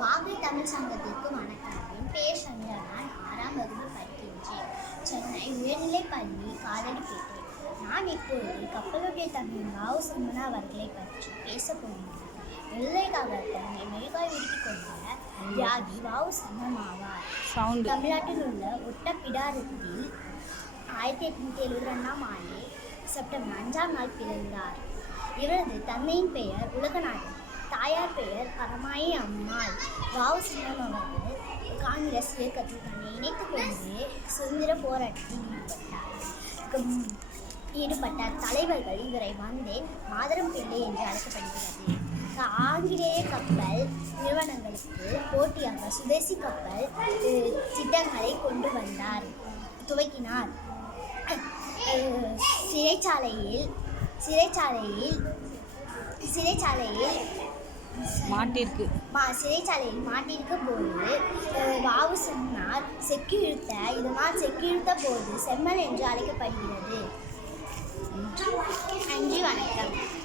வாகை தமிழ் சங்கத்திற்கு வணக்கம். என் பெயர் சந்திரா. நான் ஆறாம் வகுப்பு படிக்கின்றேன். சென்னை உயர்நிலைப் பள்ளி காதலிப்பேட்டை. நான் இப்பொழுது கப்பலுடைய தமிழ் வாவு சம்மனா அவர்களை பற்றி பேசப் போகிறேன் வெள்ளைக்காக தன்னை மெழுகாய் உருக்கிக் கொண்ட தியாகி வாவு ஆவார். தமிழ்நாட்டில் உள்ள ஒட்டப்பிடாரத்தில் ஆயிரத்தி எட்நூற்றி எழுபத்தி ரெண்டாம் ஆண்டு செப்டம்பர் அஞ்சாம் நாள் பிறந்தார். இவரது தந்தையின் பெயர் உலகநாதன். தாயார் பெயர் பரமாயி அம்மாள். ராவ் சிங்கம் அவர்கள் காங்கிரஸ் இயக்கத்தில் தன்னை இணைத்துக் கொண்டு சுதந்திர போராட்டத்தில் ஈடுபட்டார். கும்- ஈடுபட்ட தலைவர்கள் இவரை வந்து மாதரம் பிள்ளை என்று அழைக்கப்படுகிறது. ஆங்கிலேய கப்பல் நிறுவனங்களுக்கு போட்டியாக சுதேசி கப்பல் திட்டங்களை கொண்டு வந்தார். துவக்கினார். சிறைச்சாலையில் சிறைச்சாலையில் சிறைச்சாலையில் மாட்டிற்கு சிறைச்சாலையில் மாட்டிருக்க போது வாவு சொன்னார் செக்கிழுத்த இதனால் செக்கிழுத்த போது செம்மல் என்று அழைக்கப்படுகிறது.